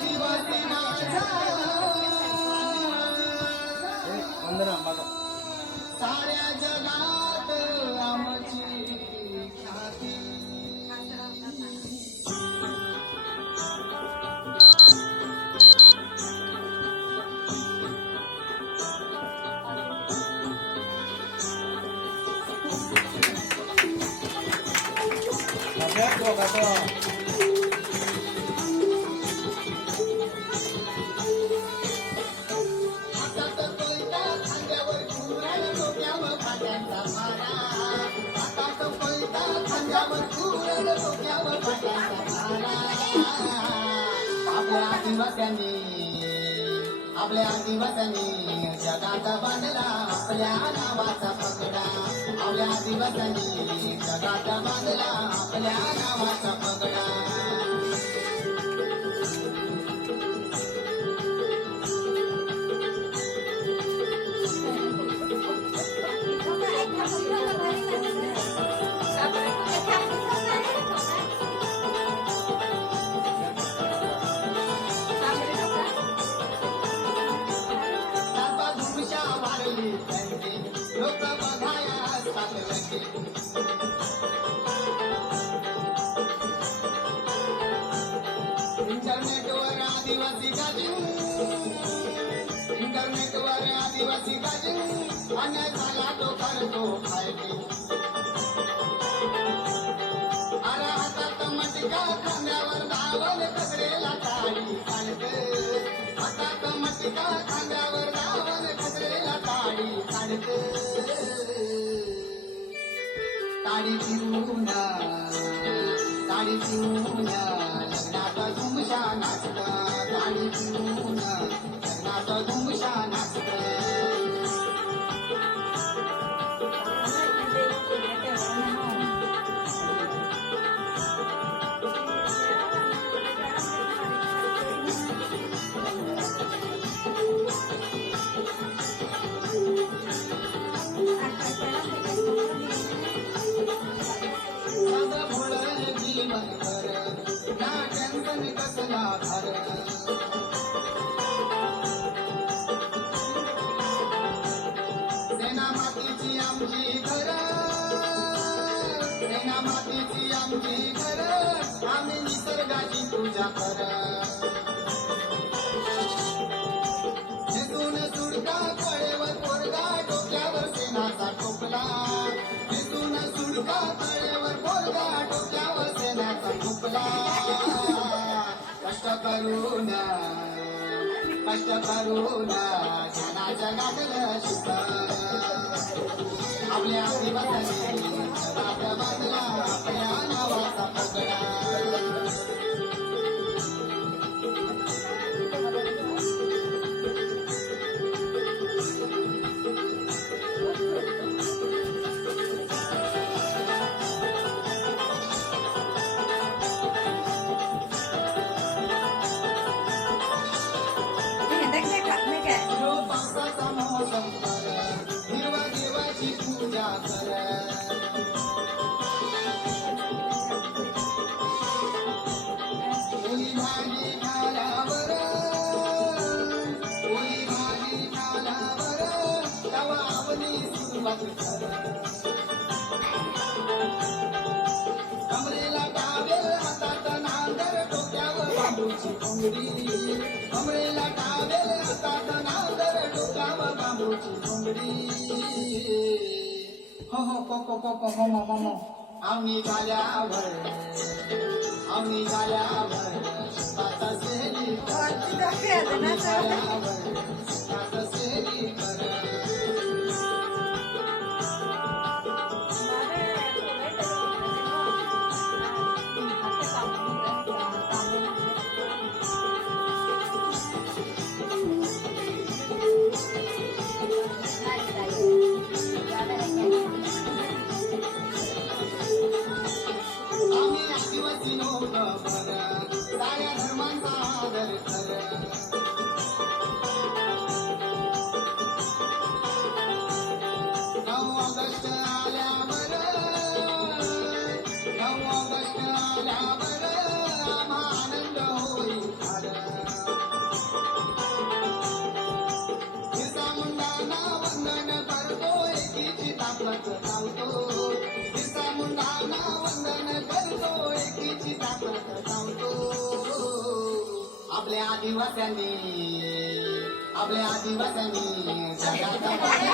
आदिवासी माझा साऱ्या जगात आमची ख्याती हातात कोयता खांद्यावर डोक्यावर आपल्या आदिवास्यांनी आपल्या जगाचा बांधला आपल्या नावाचा पगडा. आपल्या आदिवास्यांनी जगाचा बांधला आपल्या नावाचा पगडा. इंटरनेटवर आदिवासी गाजिंग इंटरनेटवर आदिवासी गाजिंग अन्याय झाला तो करतो फायदे. अरे हातात मटका काळी पिऊन काळी पिऊन लग्नात धुमशा नाचत काळी पिऊन लग्नात धुमशा मातीची कर आम्ही निसर्गाची पूजा कर. जिथून सुडका कळेवर पोरगा डोक्यावर सेनाचा टोपला जिथून सुडका कळेवर पोरगा डोक्यावर सेनाचा टोपला कष्ट करून कष्ट करून ज्ञानाच्या गाठलं शिका कमरेला टावेल हातात नांगर डोक्यावर बांबूची डोक्यावर बांबूची कोंबडी আমি গায়া ভর আমি গায়া ভর आपल्या आदिवास्यांनी आपल्या आदिवास्यांनी जगाचा पाया आपल्या